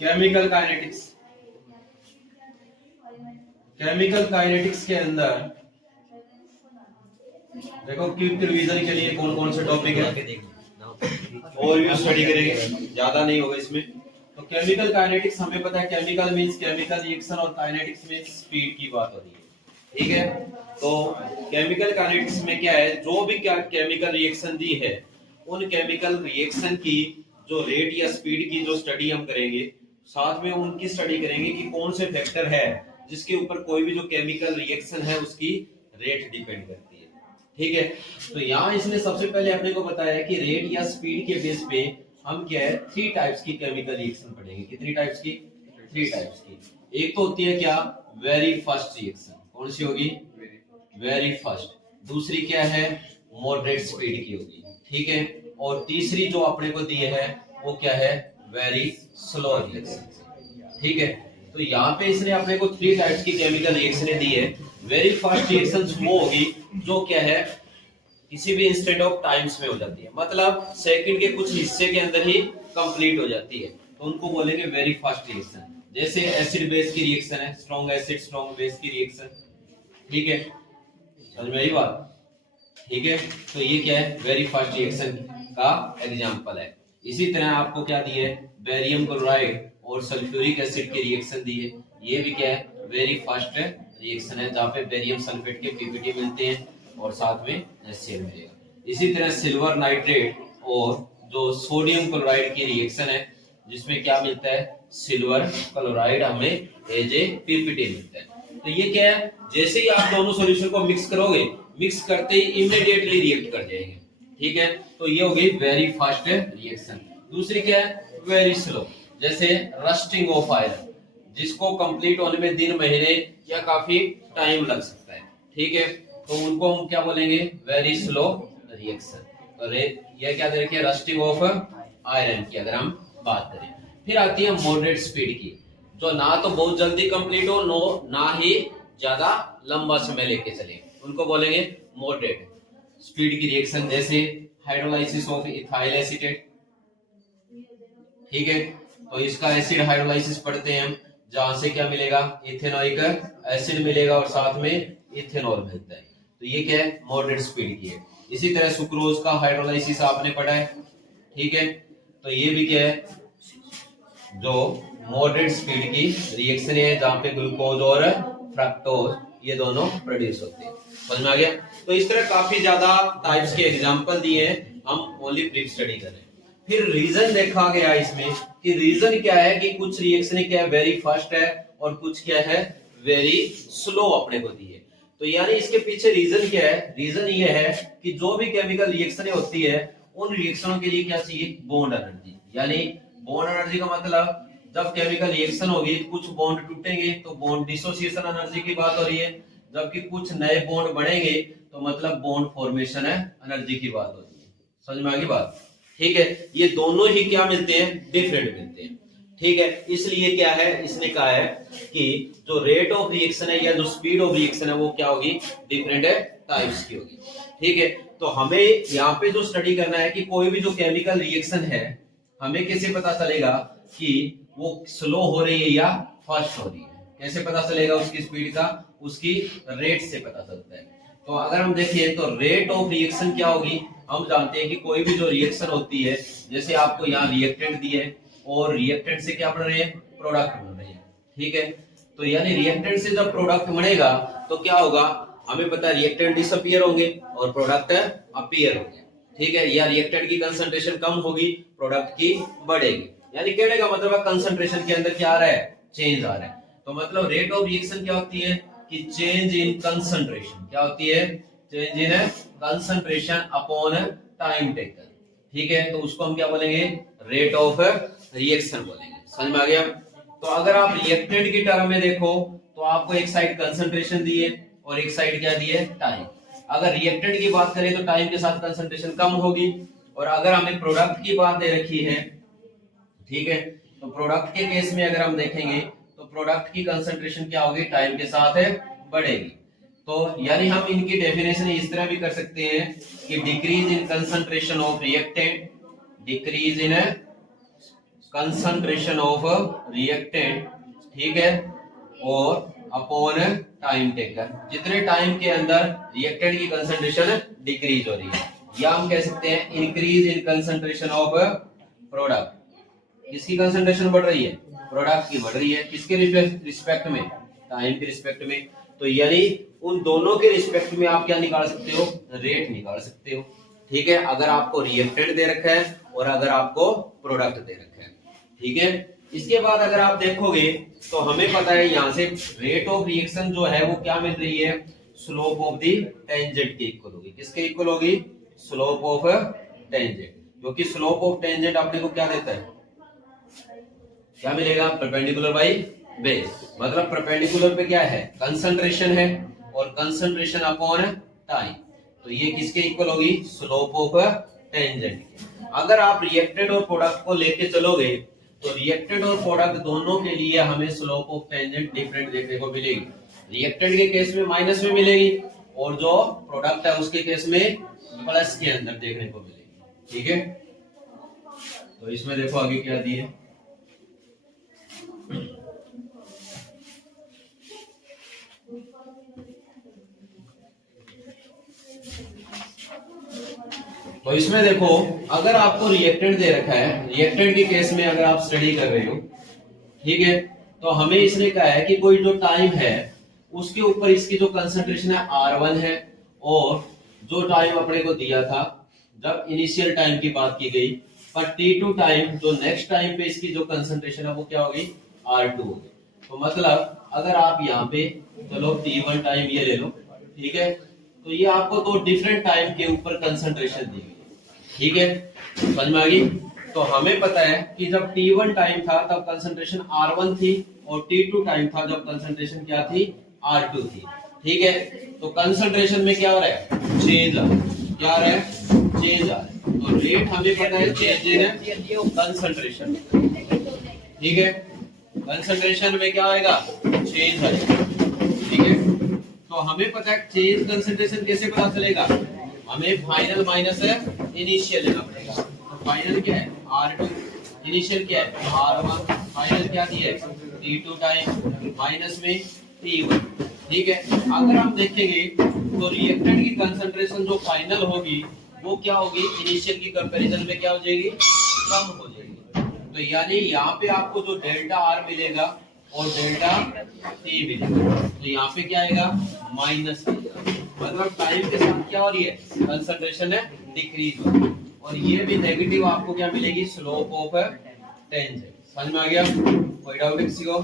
Chemical kinetics. Chemical kinetics के अंदर देखो क्विक रिवीजन के लिए कौन कौन से टॉपिक है ओवरव्यू स्टडी करेंगे, ज्यादा नहीं होगा इसमें। तो केमिकल काइनेटिक्स हमें पता है, केमिकल मींस केमिकल रिएक्शन और काइनेटिक्स मींस स्पीड की बात हो रही है, ठीक है। तो केमिकल काइनेटिक्स में क्या है, जो भी क्या केमिकल रिएक्शन दी है उन केमिकल रिएक्शन की जो रेट या स्पीड की जो स्टडी हम करेंगे, साथ में उनकी स्टडी करेंगे कि कौन से फैक्टर है जिसके ऊपर कोई भी जो केमिकल रिएक्शन है उसकी रेट डिपेंड करती है, ठीक है। तो यहाँ इसने सबसे पहले अपने को बताया कि रेट या स्पीड के बेस पे हम क्या है 3 टाइप्स की केमिकल रिएक्शन पढ़ेंगे। कितनी टाइप्स की? 3 टाइप्स की। एक तो होती है क्या, वेरी फास्ट रिएक्शन। कौन सी होगी? Very fast. दूसरी क्या है, मॉडरेट स्पीड की होगी, ठीक है। और तीसरी जो अपने को दी है वो क्या है, वेरी स्लो रिएक्शन, ठीक है। तो यहाँ पे इसने अपने को 3 टाइप्स की केमिकल रिएक्शनें दी है। वेरी फास्ट रिएक्शंस वो होगी जो क्या है किसी भी इंस्टेंट ऑफ टाइम्स में हो जाती है, मतलब सेकंड के कुछ हिस्से के अंदर ही कंप्लीट हो जाती है, तो उनको बोलेंगे वेरी फास्ट रिएक्शन। जैसे एसिड बेस की रिएक्शन है, स्ट्रॉन्ग एसिड स्ट्रॉन्ग बेस की रिएक्शन, ठीक है, समझ में आई बात, ठीक है। तो ये क्या है, वेरी फास्ट रिएक्शन का एग्जांपल है। इसी तरह आपको क्या दिए, बेरियम क्लोराइड और सल्फ्यूरिक एसिड की रिएक्शन दी है, ये भी क्या है, वेरी फास्ट रिएक्शन है, जहाँ पे बेरियम सल्फेट के पीपीटी मिलते हैं और साथ में HCl मिलेगा। इसी तरह सिल्वर नाइट्रेट और जो सोडियम क्लोराइड की रिएक्शन है, जिसमें क्या मिलता है, सिल्वर क्लोराइड हमें एज ए पीपीटी मिलता है। तो ये क्या है, जैसे ही आप दोनों सॉल्यूशन को मिक्स करोगे, मिक्स करते ही इमीडिएटली रिएक्ट कर जाएंगे, ठीक है। तो ये हो गई वेरी फास्ट रिएक्शन। दूसरी क्या है, वेरी स्लो, जैसे रस्टिंग ऑफ आयरन, जिसको कंप्लीट होने में दिन महीने या काफी टाइम लग सकता है, ठीक है। तो उनको हम क्या बोलेंगे, वेरी स्लो रिएक्शन। तो ये क्या दे रखी है, रस्टिंग ऑफ आयरन की अगर हम बात करें। फिर आती है मॉडरेट स्पीड की, जो ना तो बहुत जल्दी कंप्लीट हो, ना ही ज्यादा लंबा समय लेके चले, उनको बोलेंगे मॉडरेट स्पीड की रिएक्शन। जैसे हाइड्रोलाइसिस ऑफ इथाइल एसीटेट, ठीक है। तो इसका एसिड हाइड्रोलाइसिस पढ़ते हैं हम, जहां से क्या मिलेगा, इथेनोइक एसिड मिलेगा और साथ में इथेनॉल मिलता है। तो ये क्या है, मॉडरेट स्पीड की है। इसी तरह सुक्रोज का हाइड्रोलाइसिस आपने पढ़ा है, ठीक है। तो ये भी क्या है, जो मॉडरेट स्पीड की रिएक्शन है, जहां पे ग्लूकोज और फ्रक्टोज ये दोनों प्रोड्यूस होते हैं। समझ में आ गया? तो इस तरह काफी ज्यादा टाइप्स के एग्जांपल दिए हैं, हम ओनली ब्रीफ स्टडी कर रहे हैं। फिर रीजन देखा गया इसमें कि रीजन क्या है, कि कुछ रिएक्शन क्या है वेरी फास्ट है और कुछ क्या है वेरी स्लो अपने को दी है। तो यानी इसके पीछे रीजन क्या है, रीजन ये है कि जो भी केमिकल रिएक्शन होती है उन रिएक्शनों के लिए क्या चाहिए, बॉन्ड एनर्जी। यानी बॉन्ड एनर्जी का मतलब, जब केमिकल रिएक्शन होगी कुछ बॉन्ड टूटेंगे तो बॉन्ड डिसोसिएशन एनर्जी की बात हो रही है, जबकि कुछ नए बॉन्ड बढ़ेंगे तो मतलब बॉन्ड फॉर्मेशन है एनर्जी की बात हो रही है। समझ में आ गई बात, ठीक है। ये दोनों ही क्या मिलते हैं, डिफरेंट मिलते हैं, ठीक है। इसलिए क्या है, इसने कहा है कि जो रेट ऑफ रिएक्शन है या जो स्पीड ऑफ रिएक्शन है वो क्या होगी, डिफरेंट टाइप्स की होगी, ठीक है। तो हमें यहाँ पे जो स्टडी करना है कि कोई भी जो केमिकल रिएक्शन है, हमें कैसे पता चलेगा कि वो स्लो हो रही है या फास्ट हो रही है, कैसे पता चलेगा उसकी स्पीड का, उसकी रेट से पता चलता है। तो अगर हम देखें तो रेट ऑफ रिएक्शन क्या होगी, हम जानते हैं कि कोई भी जो रिएक्शन होती है, जैसे आपको यहाँ रिएक्टेंट दिए और रिएक्टेंट से क्या बन रहे हैं, प्रोडक्ट बन रहे हैं, ठीक है। तो यानी रिएक्टेंट से जब प्रोडक्ट बनेगा तो क्या होगा, हमें पता है रिएक्टेंट डिसअपीयर होंगे और प्रोडक्ट अपीयर होंगे, ठीक है। या रिएक्टेंट की कंसंट्रेशन कम होगी, प्रोडक्ट की बढ़ेगी। यानी कहने का मतलब है कंसंट्रेशन के अंदर क्या आ रहा है, चेंज आ रहा है। तो मतलब रेट ऑफ रिएक्शन क्या होती है कि चेंज इन कंसंट्रेशन, क्या होती है, change in concentration upon time taken, ठीक है। तो उसको हम क्या बोलेंगे, रेट ऑफ रिएक्शन बोलेंगे। समझ में आ गया? तो अगर आप रिएक्टेंट की टर्म में देखो तो आपको एक साइड कंसंट्रेशन दी है और एक साइड क्या दी है, टाइम। अगर रिएक्टेंट की बात करें तो टाइम के साथ कंसंट्रेशन कम होगी, और अगर हमें प्रोडक्ट की बात दे रखी है, ठीक है, तो प्रोडक्ट के केस में अगर हम देखेंगे तो प्रोडक्ट की कंसंट्रेशन क्या होगी, टाइम के साथ बढ़ेगी। तो यानी हम इनकी डेफिनेशन इस तरह भी कर सकते हैं कि decrease in concentration of reactant, decrease in concentration of reactant, ठीक है, और अपॉन टाइम टेकन, जितने टाइम के अंदर रिएक्टेंट की कंसंट्रेशन डिक्रीज हो रही है, या हम कह सकते हैं increase in concentration of product. किसकी कंसंट्रेशन बढ़ रही है? प्रोडक्ट की बढ़ रही है। किसके रिस्पेक्ट में? टाइम के रिस्पेक्ट में। तो यानी उन दोनों के रिस्पेक्ट में आप क्या निकाल सकते हो? रेट निकाल सकते हो, ठीक है, अगर आपको रिएक्टेंट दे रखा है और अगर आपको प्रोडक्ट दे रखा है, ठीक है। इसके बाद अगर आप देखोगे तो हमें पता है यहाँ से रेट ऑफ रिएक्शन जो है वो क्या मिल रही है? स्लोप ऑफ दी टेंजेंट के इक्वल होगी। किसके इक्वल होगी? स्लोप ऑफ टेंजेंट, क्योंकि स्लोप ऑफ टेंजेंट अपने को क्या देता है? क्या मिलेगा? Perpendicular by base. मतलब परपेंडिकुलर पे क्या है? कंसंट्रेशन है, और कंसंट्रेशन अपॉन टाइम, तो ये किसके इक्वल होगी? Slope of tangent. अगर आप रिएक्टेंट और प्रोडक्ट को लेके चलोगे तो रिएक्टेंट और प्रोडक्ट दोनों के लिए हमें स्लोप ऑफ टेंजेंट डिफरेंट देखने को मिलेगी। रिएक्टेंट के केस में माइनस में मिलेगी, और जो प्रोडक्ट है उसके केस में प्लस के अंदर देखने को मिलेगी, ठीक है। तो इसमें देखो आगे क्या दिए, तो इसमें देखो अगर आपको रिएक्टेंट दे रखा है, रिएक्टेंट के केस में अगर आप स्टडी कर रहे हो, ठीक है, तो हमें इसने कहा है कि कोई जो टाइम है उसके ऊपर इसकी जो कंसंट्रेशन है R1 है, और जो टाइम अपने को दिया था जब इनिशियल टाइम की बात की गई, पर T2 टाइम जो नेक्स्ट टाइम पे इसकी जो कंसंट्रेशन है वो क्या होगी? R2 होगी। तो मतलब अगर आप यहाँ पे चलो T1 टाइम ये ले लो, ठीक है, तो ये आपको दो डिफरेंट टाइम के ऊपर कंसंट्रेशन दी गई, ठीक है, समझ में आ गई। तो हमें पता है कि जब T1 टाइम था तब कंसंट्रेशन R1 थी, और T2 टाइम था जब कंसंट्रेशन क्या थी? R2 थी, ठीक है। तो कंसंट्रेशन में क्या हो रहा है? चेंज आ रहा है। क्या आ रहा है? चेंज आ रहा है। तो रेट हमें पता है चेंज इन कंसंट्रेशन, ठीक है, कंसंट्रेशन में क्या आएगा? चेंज आएगा, ठीक है। तो हमें पता है चेंज कंसंट्रेशन कैसे पता चलेगा? हमें फाइनल माइनस है इनिशियल लेना पड़ेगा। तो फाइनल क्या है? R2, इनिशियल क्या है? R1, फाइनल क्या दिया है? T2 टाइम, माइनस में T1, ठीक है। अगर हम देखेंगे तो रिएक्टेंट की कंसंट्रेशन जो फाइनल होगी वो क्या होगी? इनिशियल की कंपैरिजन में क्या हो जाएगी? कम हो जाएगी। तो यानी यहाँ पे आपको जो डेल्टा R मिलेगा और डेल्टा T मिलेगा, तो यहाँ पे क्या आएगा? माइनस, मतलब टाइम के साथ क्या हो रही है? कंसंट्रेशन है डिक्रीज हो रही है। और ये भी नेगेटिव आपको क्या मिलेगी? Slope of tangent. समझ में आ गया? कोई डाउट किसी को?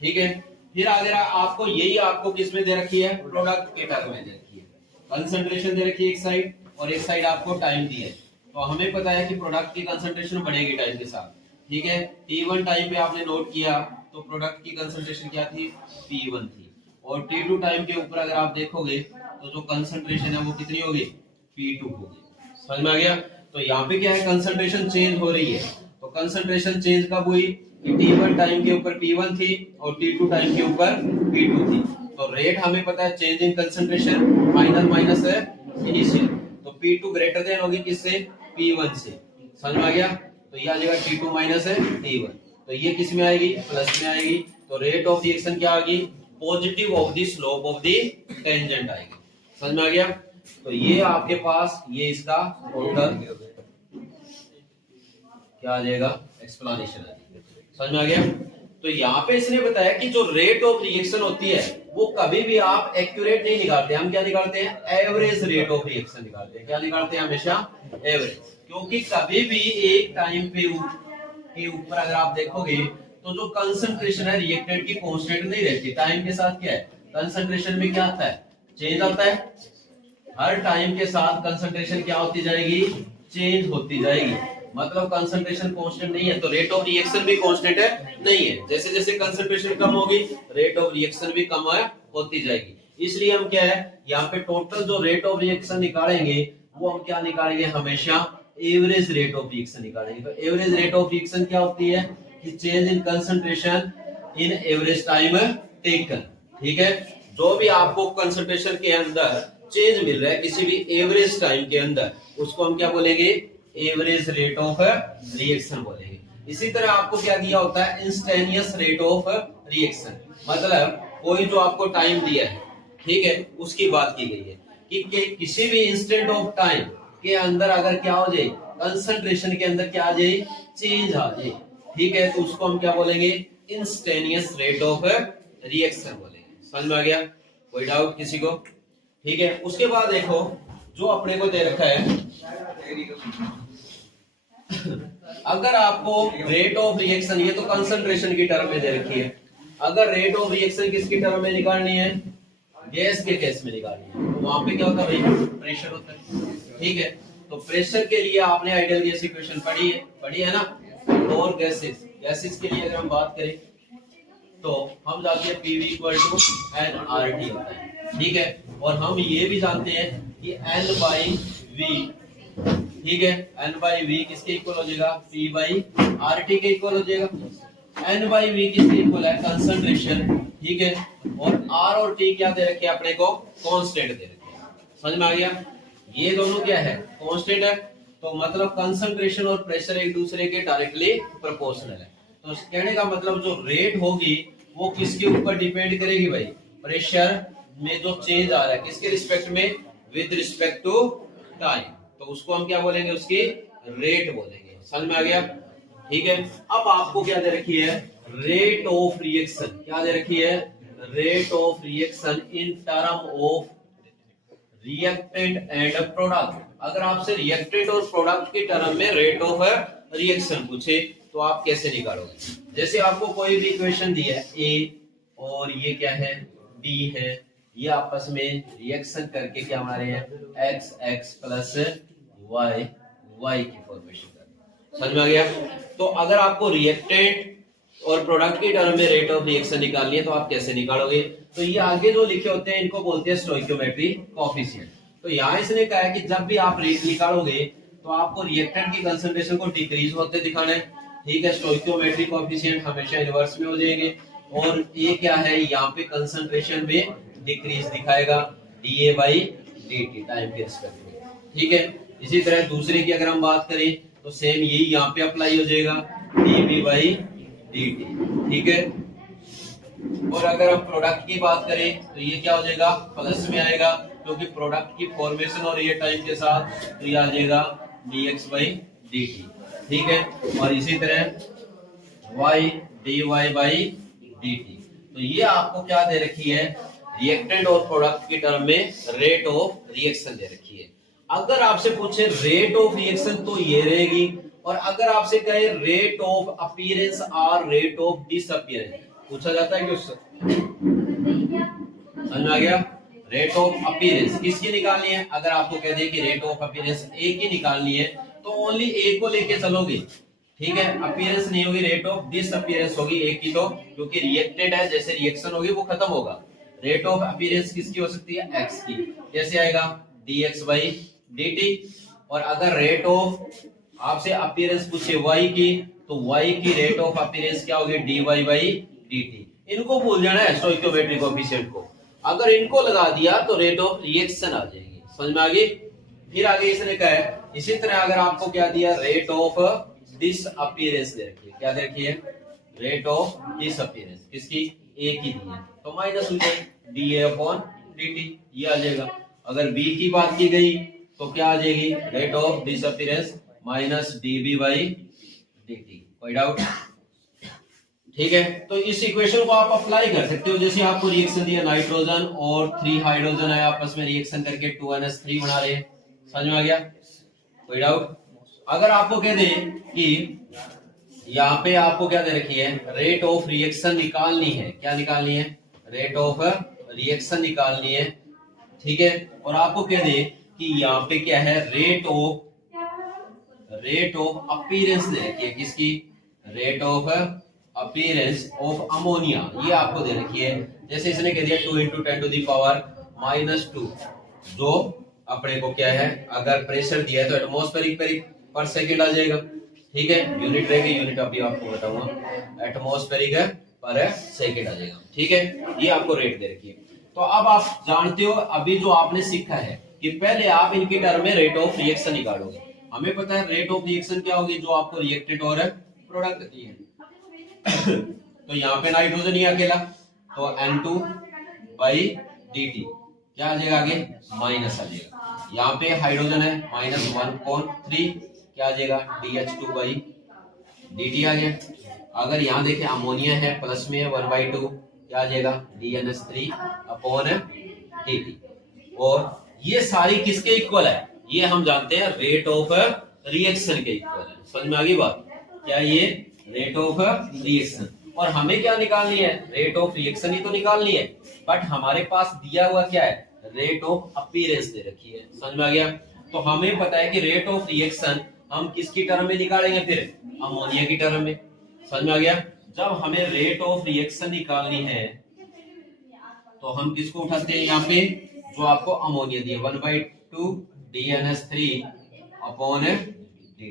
ठीक है। फिर अगर आपको यही आपको किस में दे रखी है? प्रोडक्ट के टर्म में दे रखी है। कंसंट्रेशन दे रखी है एक साइड, और एक साइड आपको टाइम दी है। तो हमें पता है कि प्रोडक्ट की कंसंट्रेशन बढ़ेगी टाइम के साथ, ठीक है। T1 टाइम पे आपने नोट किया तो प्रोडक्ट की कंसंट्रेशन क्या थी? P1 थी। और T2 टाइम के ऊपर अगर आप देखोगे तो जो कंसंट्रेशन है वो कितनी होगी? P2 होगी। समझ में आ गया? तो यहाँ पे क्या है? कंसंट्रेशन चेंज हो रही है। तो कंसंट्रेशन चेंज कब हुई? कि T1 टाइम के ऊपर P1 थी और T2 टाइम के ऊपर P2 थी। तो रेट हमें पता है change in concentration, final minus है इनिशियल, तो P2 ग्रेटर देन होगी किससे? P1 से। समझ में आ गया? तो ये आ जाएगा T2 माइनस है T1, तो ये किस में आएगी? प्लस में आएगी। तो रेट ऑफ रिएक्शन क्या आएगी? Positive of the slope of the tangent आएगी। समझ में आ गया? तो ये आपके पास ये इसका टोटल क्या आ जाएगा? एक्सप्लेनेशन आ जाएगी। समझ में आ गया? तो यहाँ पे इसने बताया कि जो रेट ऑफ रिएक्शन होती है वो कभी भी आप एक्यूरेट नहीं निकालते, हम क्या निकालते हैं? एवरेज रेट ऑफ रिएक्शन निकालते हैं। क्या निकालते हैं? हमेशा एवरेज, क्योंकि कभी भी एक टाइम पे के ऊपर अगर आप देखोगे तो जो कंसंट्रेशन है रिएक्टेंट की कांस्टेंट नहीं रहती। टाइम के साथ क्या है? कंसंट्रेशन में क्या आता है? चेंज आता है। हर टाइम के साथ कंसंट्रेशन क्या होती जाएगी? चेंज होती जाएगी। मतलब कंसंट्रेशन कांस्टेंट नहीं है, तो रेट ऑफ रिएक्शन भी कांस्टेंट है नहीं है। जैसे जैसे कंसंट्रेशन कम होगी रेट ऑफ रिएक्शन भी कम होती जाएगी। इसलिए हम क्या है यहाँ पे टोटल जो रेट ऑफ रिएक्शन निकालेंगे वो हम क्या निकालेंगे? हमेशा एवरेज रेट ऑफ रिएक्शन निकालेंगे। तो एवरेज रेट ऑफ रिएक्शन क्या होती है? कि change in concentration in average time taken, ठीक है। जो भी आपको कंसंट्रेशन के अंदर चेंज मिल रहा है किसी भी एवरेज टाइम के अंदर, उसको हम क्या बोलेंगे? एवरेज रेट ऑफ रिएक्शन बोलेंगे। इसी तरह आपको क्या दिया होता है, इंस्टेनियस रेट ऑफ रिएक्शन, मतलब कोई जो आपको टाइम दिया है, ठीक है, उसकी बात की गई है कि किसी भी इंस्टेंट ऑफ टाइम के अंदर अगर क्या हो जाए, कंसंट्रेशन के अंदर क्या आ जाए, चेंज आ जाए, ठीक है, तो उसको हम क्या बोलेंगे, इंस्टेनियस रेट ऑफ रिएक्शन बोलेंगे। समझ में आ गया? कोई डाउट किसी को? ठीक है, उसके बाद देखो जो अपने को दे रखा है अगर आपको रेट ऑफ रिएक्शन, ये तो कंसंट्रेशन की टर्म में दे रखी है, अगर रेट ऑफ रिएक्शन किसकी टर्म में निकालनी है, गैस के केस में निकालनी है, तो वहां पे क्या होता है भाई, प्रेशर होता है, ठीक है। तो प्रेशर के लिए आपने आइडियल गैस इक्वेशन पढ़ी है ना, और गैसेस के लिए अगर हम बात करें तो हम जानते हैं PV इक्वल टू nRT होता है, ठीक है, और हम ये भी जानते हैं कि N बाई V, ठीक है, N बाई V किसके इक्वल हो जाएगा, P बाई RT के इक्वल हो जाएगा। N बाई V किसके इक्वल है, कंसंट्रेशन, ठीक है, और R और T क्या दे रखे हैं अपने को, कांस्टेंट दे रखे हैं। समझ में आ गया? ये दोनों क्या है, कांस्टेंट है, तो मतलब कंसंट्रेशन और प्रेशर एक दूसरे के डायरेक्टली प्रोपोर्शनल है। तो कहने का मतलब जो रेट होगी वो किसके ऊपर डिपेंड करेगी भाई, प्रेशर में जो चेंज आ रहा है किसके रिस्पेक्ट में, विद रिस्पेक्ट टू टाइम, तो उसको हम क्या बोलेंगे, उसकी रेट बोलेंगे। समझ में आ गया? ठीक है, अब आपको क्या दे रखी है, रेट ऑफ रिएक्शन, क्या दे रखी है, rate of reaction in term of reactant and product. अगर आपसे रिएक्टेंट और प्रोडक्ट की टर्म में रेट ऑफ रिएक्शन पूछे तो आप कैसे निकालोगे? जैसे आपको कोई भी इक्वेशन दी है, ए और ये क्या है, डी है, ये आपस में रिएक्शन करके क्या बना रहे हैं, X X plus Y Y की फॉर्मेशन कर रहे हैं। समझ में आ गया? तो अगर आपको रिएक्टेंट और प्रोडक्ट की टर्म में रेट ऑफ रिएक्शन निकालनी है तो आप कैसे निकालोगे? तो ये आगे जो लिखे होते हैं इनको बोलते हैं स्टोइकियोमेट्री कोएफिशिएंट। तो यहाँ इसने कहा है कि जब भी आप रेट निकालोगे तो आपको रिएक्टेंट की कंसंट्रेशन को डिक्रीज होते दिखाना है, ठीक है, स्टोइकियोमेट्री कोएफिशिएंट हमेशा इनवर्स में हो जाएंगे, और ये क्या है, यहाँ पे कंसंट्रेशन में डिक्रीज दिखाएगा, dA बाई dt टाइम के रिस्पेक्ट में, ठीक है। इसी तरह दूसरे की अगर हम बात करें तो सेम यही यहाँ पे अप्लाई हो जाएगा, dB बाई dt, ठीक है। और अगर हम प्रोडक्ट की बात करें तो ये क्या हो जाएगा, प्लस में आएगा, क्योंकि प्रोडक्ट की फॉर्मेशन हो रही है टाइम के साथ, तो ये आ जाएगा dx बाई dt, ठीक है। और इसी तरह y dy बाई dt, तो ये आपको क्या दे रखी है, रिएक्टेंट और प्रोडक्ट की टर्म में रेट ऑफ रिएक्शन दे रखी है। अगर आपसे पूछे रेट ऑफ रिएक्शन तो ये रहेगी, और अगर आपसे कहे रेट ऑफ अपीयरेंस और रेट ऑफ डिसअपीयरेंस पूछा जाता है क्वेश्चन, समझ में आ गया? रेट ऑफ अपीयरेंस किसकी निकालनी है? अगर आपको कह दे कि रेट ऑफ अपीयरेंस ए की निकालनी है तो ओनली ए को लेके चलोगे, ठीक है, अपीयरेंस नहीं होगी, रेट ऑफ डिसअपीयरेंस होगी ए की, तो क्योंकि रिएक्टेंट है, जैसे रिएक्शन होगी वो खत्म होगा। रेट ऑफ अपीयरेंस किसकी हो सकती है, एक्स की, कैसे आएगा, dx बाई dt। और अगर रेट ऑफ आपसे अपीयरेंस पूछे y की, तो y की रेट ऑफ अपीयरेंस क्या होगी, dy बाई dt। इनको भूल जाना है स्टोइकियोमेट्रिक कोएफिशिएंट को, अगर इनको लगा दिया तो रेट ऑफ रिएक्शन आ जाएगी। समझ में आ गई? फिर आगे इसने कहा है, इसी तरह अगर आपको क्या दिया, रेट ऑफ डिसअपीयरेंस दे रखी है, क्या दे रखी है, रेट ऑफ डिसअपीयरेंस किसकी, ए की दी है, तो माइनस हो जाएगी dA अपॉन dt, ये आ जाएगा। अगर b की बात की गई तो क्या आ जाएगी, rate of disappearance minus dB by dt। कोई डाउट? ठीक है, तो इस इक्वेशन को आप अप्लाई कर सकते हो। जैसे आपको रिएक्शन दिया, नाइट्रोजन और 3 हाइड्रोजन है, आपस में रिएक्शन करके 2NH3 बना रहे हैं। समझ में आ गया? कोई डाउट? अगर आपको कह दे कि यहाँ पे आपको क्या दे रखी है, रेट ऑफ रिएक्शन निकालनी है, क्या निकालनी है, रेट ऑफ रिएक्शन निकालनी है, ठीक है, और आपको कह दे कि यहाँ पे क्या है, रेट ऑफ अपीयरेंस दे रखी है, किसकी, rate of appearance of ammonia, ये आपको दे रखी है। जैसे इसने कह दिया 2 × 10⁻⁻², जो अपने को क्या है, अगर प्रेशर दिया है तो एटमॉस्फेरिक पर सेकेंड आ जाएगा, ठीक है, यूनिट रहेगी, यूनिट अभी आपको बताऊंगा, एटमॉस्फेरिक पर सेकेंड आ जाएगा, ठीक है। ये आपको रेट दे रखी है। तो अब आप जानते हो अभी जो आपने सीखा है कि पहले आप इनकी टर्म में रेट ऑफ रिएक्शन निकालोगे। हमें पता है रेट ऑफ रिएक्शन क्या होगी, जो आपको रिएक्टेंट और प्रोडक्ट दिए हैं। तो यहाँ पे नाइट्रोजन ही अकेला, तो N2/dt क्या आ जाएगा आगे, माइनस आ जाएगा। यहाँ पे हाइड्रोजन है -1/3 क्या आ जाएगा, DH2/dt आ गया। अगर यहाँ देखें अमोनिया है प्लस में 1/2 क्या आ जाएगा, DNS3/dt। और ये सारी किसके इक्वल है, ये हम जानते हैं रेट ऑफ रिएक्शन के इक्वल है। समझ में आ गई बात, क्या ये रेट ऑफ रिएक्शन। और हमें क्या निकालनी है, रेट ऑफ रिएक्शन ही तो निकालनी है, बट हमारे पास दिया हुआ क्या है, रेट ऑफ अपीयरेंस दे रखी है। समझ में आ गया। तो हमें पता है कि रेट ऑफ रिएक्शन हम किसकी टर्म में निकालेंगे, फिर अमोनिया की टर्म में। समझ में आ गया। जब हमें रेट ऑफ रिएक्शन निकालनी है तो हम किसको उठाते हैं, यहाँ पे जो आपको अमोनिया दिया 1/2 DNS3/dt,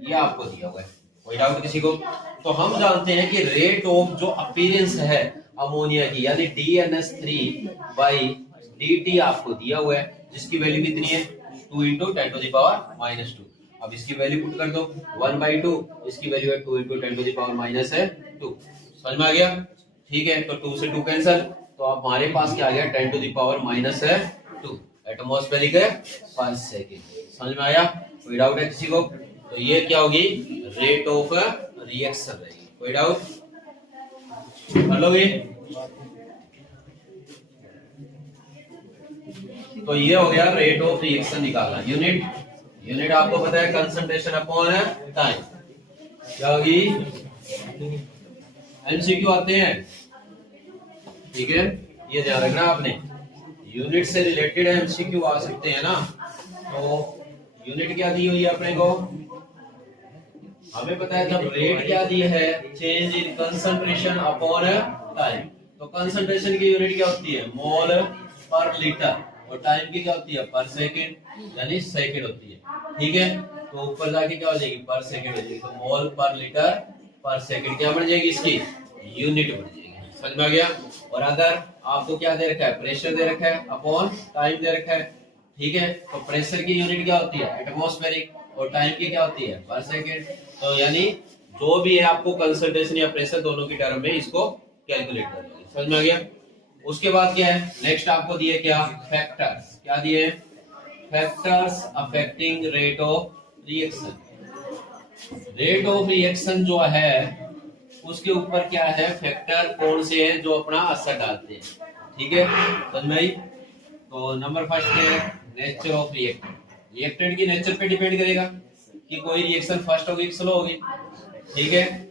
ये आपको दिया हुआ है। कोई डाउट किसी को। तो हम जानते हैं कि रेट ऑफ जो अपीयरेंस है अमोनिया की, यानी DNS3/dt आपको दिया हुआ है, जिसकी वैल्यू कितनी है, 2 × 10⁻²। अब इसकी वैल्यू पुट कर दो 1/2, इसकी वैल्यू है 2 × 10⁻²। समझ में आ गया। ठीक है, तो 2 से 2 कैंसल, तो अब हमारे पास क्या आ गया, 10⁻², एटमॉस्फेरिक पर सेकेंड। समझ में आया। कोई डाउट है किसी को। तो ये क्या होगी, रेट ऑफ रिएक्शन रहेगी। कोई डाउट कर लोगे। तो ये हो गया रेट ऑफ रिएक्शन निकालना। यूनिट आपको पता है कंसंट्रेशन अपॉन टाइम, क्या होगी, एमसीक्यू आते हैं। ठीक है, ये ध्यान रखना आपने, यूनिट से रिलेटेड एमसीक्यू आ सकते हैं ना। तो यूनिट क्या दी हुई है अपने को, हमें पता है जब रेट क्या दी है, change in concentration upon time. तो कंसंट्रेशन की यूनिट क्या होती है, मोल पर लीटर, और टाइम की क्या होती है, पर सेकंड, यानी सेकंड होती है। ठीक है, तो ऊपर जाके क्या हो जाएगी, पर सेकंड हो जाएगी। तो मोल पर लीटर पर सेकंड क्या बन जाएगी, इसकी यूनिट बन जाएगी। समझ में आ गया। और अगर आपको क्या दे रखा है, प्रेशर दे रखा है अपॉन टाइम दे रखा है। ठीक है, तो प्रेशर की यूनिट क्या होती है, एटमॉस्फेरिक, और टाइम की क्या होती है, पर सेकंड। तो यानी जो भी है आपको कंसंट्रेशन या प्रेशर दोनों की टर्म में इसको कैलकुलेट कर लो। समझ में आ गया। उसके बाद क्या है, नेक्स्ट आपको दिए क्या, फैक्टर्स। क्या दिए, factors affecting rate of reaction. Rate of reaction जो है उसके ऊपर क्या है, फैक्टर कौन से हैं जो अपना असर डालते हैं। ठीक है, समझ में आई। तो नंबर फर्स्ट है नेचर ऑफ रिएक्टेंट। रिएक्टेंट की नेचर पे डिपेंड करेगा कि कोई रिएक्शन फास्ट होगी कि स्लो होगी। ठीक है,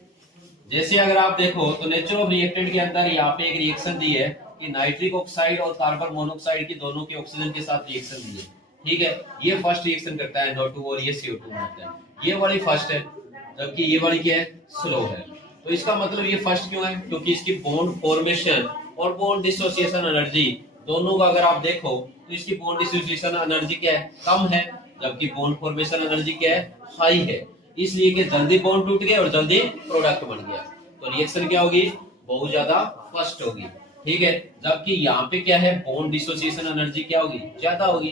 जैसे अगर आप देखो तो नेचर ऑफ रिएक्टेंट के अंदर यहाँ पे एक रिएक्शन दी है कि नाइट्रिक ऑक्साइड और कार्बन मोनोऑक्साइड की दोनों के ऑक्सीजन के साथ रिएक्शन दी है। ठीक है, ये फर्स्ट रिएक्शन करता है NO2 और ये CO2 बनता है। ये वाली फर्स्ट है, जबकि ये वाली क्या है, स्लो है। तो इसका मतलब ये फर्स्ट क्यों है, क्योंकि इसकी बॉन्ड फॉर्मेशन और बॉन्ड डिसोसिएशन एनर्जी दोनों का अगर आप देखो तो इसकी बॉन्ड डिसोसिएशन एनर्जी क्या है, कम है, जबकि बॉन्ड फॉर्मेशन एनर्जी क्या है, हाई है। इसलिए कि जल्दी बॉन्ड टूट गया और जल्दी प्रोडक्ट बन गया। तो रिएक्शन क्या होगी, बहुत ज्यादा फास्ट होगी। ठीक है, जबकि यहाँ पे क्या है, बॉन्ड डिसोसिएशन एनर्जी क्या होगी, ज्यादा होगी,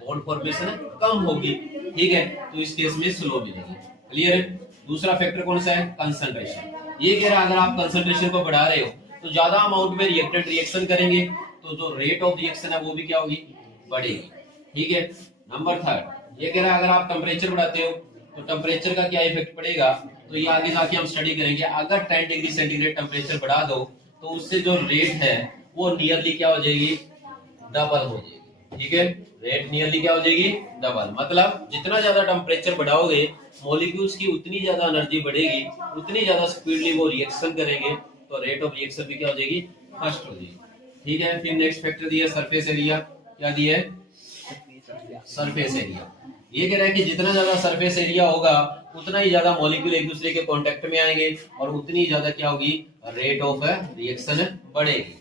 बॉन्ड फॉर्मेशन कम होगी। ठीक है, तो इस केस में स्लो मिलेगी। क्लियर है। दूसरा फैक्टर कौन सा है, कंसंट्रेशन। ये कह रहा है अगर आप कंसंट्रेशन को बढ़ा रहे हो तो ज्यादा अमाउंट में रिएक्टेंट रिएक्शन करेंगे, तो जो रेट ऑफ रिएक्शन है वो भी क्या होगी, बढ़ेगी। ठीक है। नंबर थर्ड, ये कह रहा है अगर आप टेम्परेचर बढ़ाते हो तो टेम्परेचर का क्या इफेक्ट पड़ेगा, तो ये आगे जाके हम स्टडी करेंगे। अगर 10 डिग्री सेंटीग्रेड टेम्परेचर बढ़ा दो तो उससे जो रेट है वो नियरली क्या हो जाएगी, डबल हो जाएगी। ठीक है, रेट नियरली क्या हो जाएगी, डबल। मतलब जितना ज्यादा टेम्परेचर बढ़ाओगे मॉलिक्यूल्स की उतनी ज्यादा एनर्जी बढ़ेगी, उतनी ज्यादा स्पीडली वो रिएक्शन करेंगे, तो रेट ऑफ रिएक्शन भी क्या हो जाएगी, फास्ट हो जाएगी। ठीक है, फिर नेक्स्ट फैक्टर दिया सरफेस एरिया। क्या दिया है, सरफेस एरिया। ये कह रहा है कि जितना ज्यादा सरफेस एरिया होगा उतना ही ज्यादा मॉलिक्यूल एक दूसरे के कांटेक्ट में आएंगे और उतनी ज्यादा क्या होगी, रेट ऑफ रिएक्शन बढ़ेगी।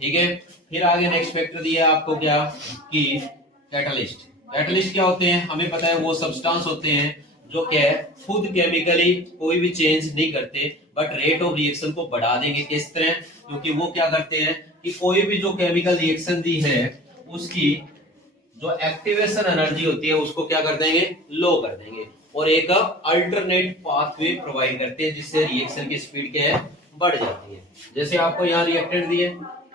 ठीक है, फिर आगे नेक्स्ट फैक्टर दिया आपको क्या, कि कैटलिस्ट। कैटलिस्ट क्या होते हैं, हमें पता है वो सब्सटेंस होते हैं जो क्या है, खुद केमिकली कोई भी चेंज नहीं करते बट रेट ऑफ रिएक्शन को बढ़ा देंगे। किस तरह, क्योंकि वो क्या करते हैं कि कोई भी जो केमिकल रिएक्शन दी है उसकी जो एक्टिवेशन एनर्जी होती है उसको क्या कर देंगे, लो कर देंगे, और एक अल्टरनेट पाथवे प्रोवाइड करते हैं जिससे रिएक्शन की स्पीड क्या है, बढ़ जाती है। जैसे आपको यहाँ रिएक्टेंट दिए,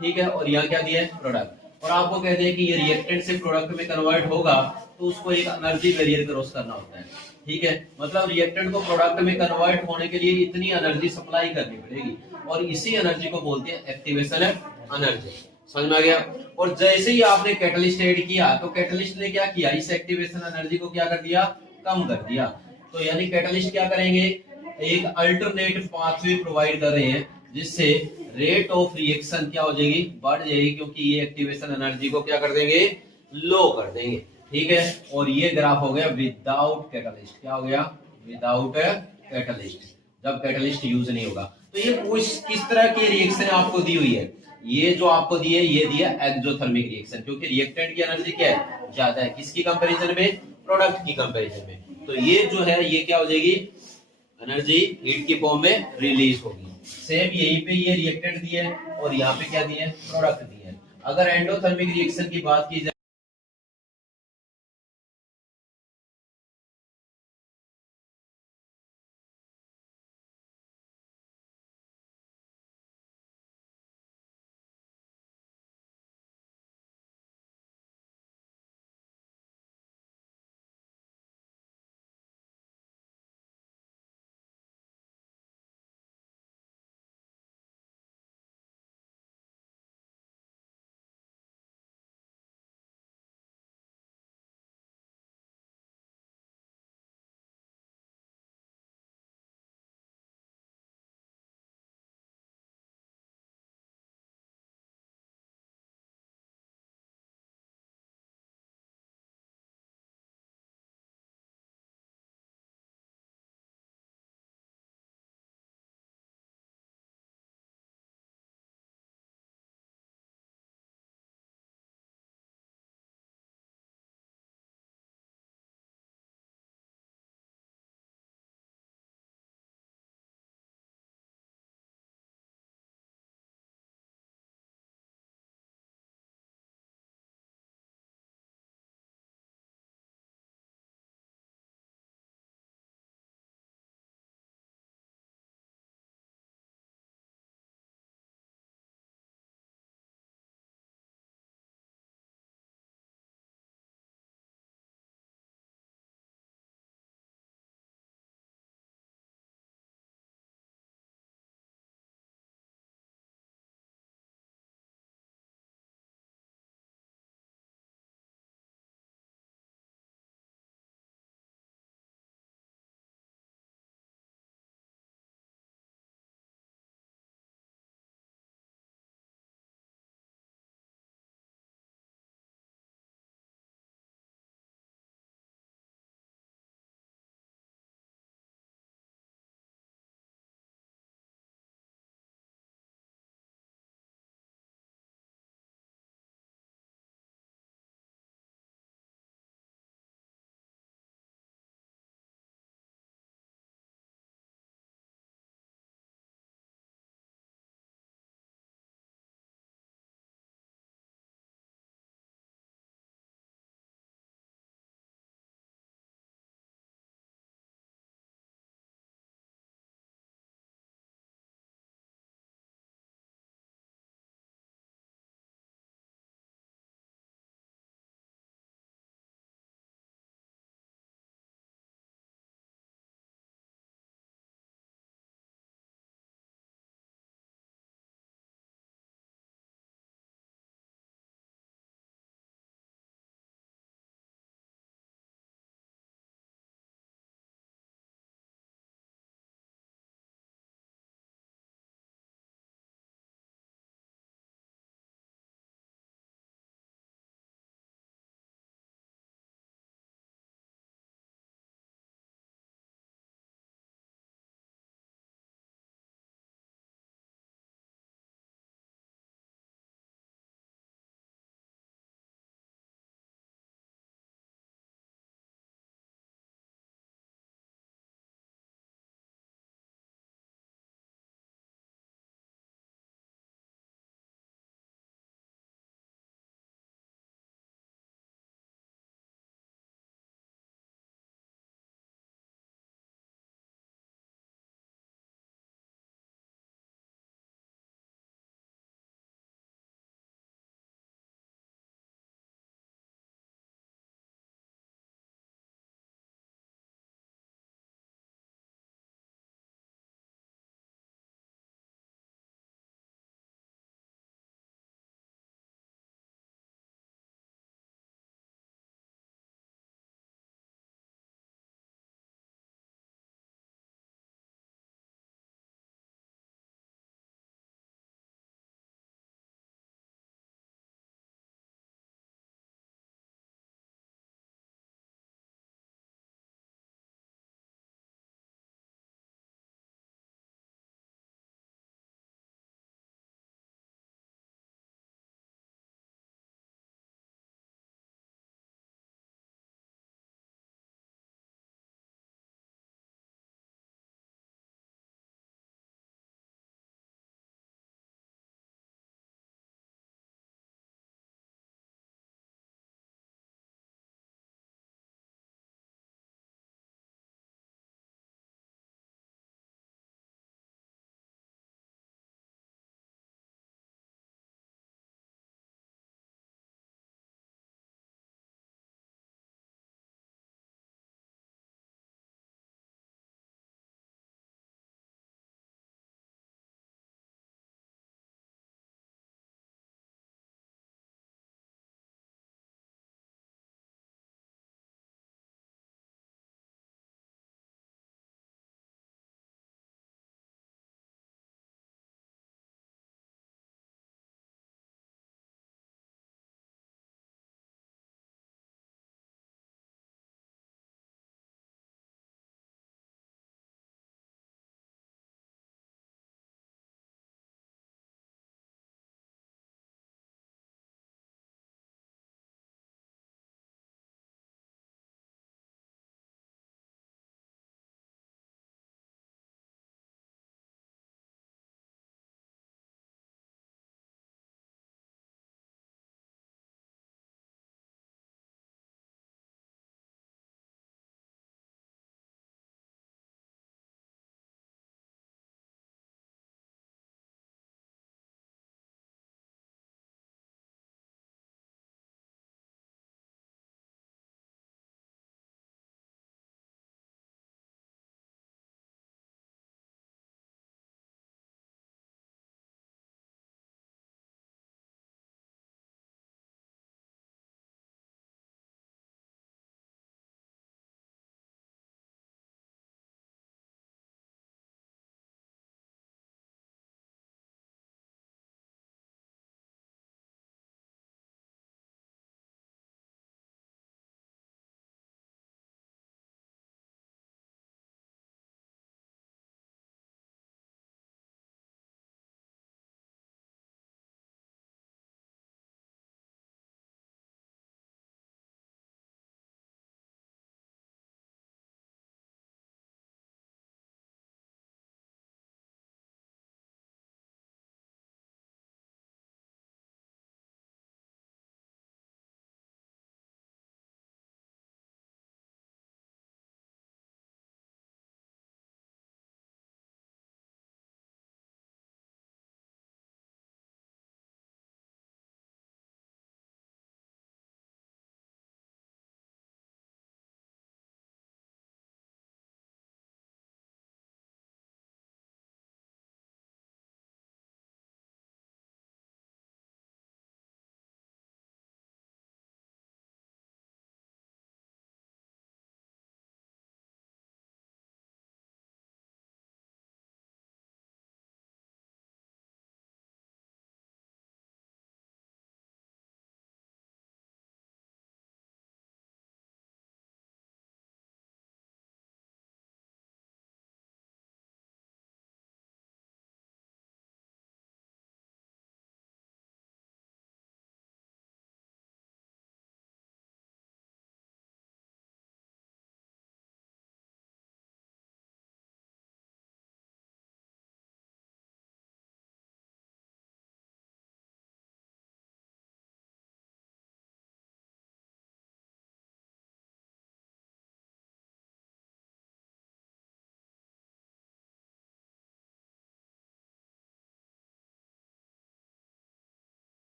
ठीक है, और यहाँ क्या दिया है, प्रोडक्ट, और आपको कहते हैं कि ये रिएक्टेंट से प्रोडक्ट में कन्वर्ट होगा तो उसको एक एनर्जी बैरियर क्रॉस करना होता है, ठीक है। मतलब रिएक्टेंट को प्रोडक्ट में कन्वर्ट होने के लिए इतनी एनर्जी सप्लाई करनी पड़ेगी और इसी एनर्जी को बोलते हैं एक्टिवेशन एनर्जी। समझ में आ गया। और जैसे ही आपने कैटलिस्ट ऐड किया तो कैटलिस्ट ने क्या किया, इस एक्टिवेशन एनर्जी को क्या कर दिया, कम कर दिया। तो यानी कैटलिस्ट क्या करेंगे, एक अल्टरनेट पाथवे प्रोवाइड कर रहे हैं जिससे रेट ऑफ रिएक्शन क्या हो जाएगी, बढ़ जाएगी, क्योंकि ये एक्टिवेशन एनर्जी को क्या कर देंगे, लो कर देंगे, ठीक है। और ये ग्राफ हो गया विदाउट कैटलिस्ट, क्या हो गया, विदाउट कैटलिस्ट, जब कैटलिस्ट यूज नहीं होगा। तो ये किस तरह की रिएक्शन आपको दी हुई है, ये जो आपको दी है ये दिया एक्सोथर्मिक रिएक्शन, क्योंकि रिएक्टेंट की एनर्जी क्या है, ज्यादा है, किसकी कंपैरिजन में, प्रोडक्ट की कंपैरिजन में। तो ये जो है ये क्या हो जाएगी, एनर्जी हीट की फॉर्म में रिलीज होगी। सेम यहीं पे ये रिएक्टेंट दिए और यहाँ पे क्या दिए, प्रोडक्ट दिए। अगर एंडोथर्मिक रिएक्शन की बात की जाए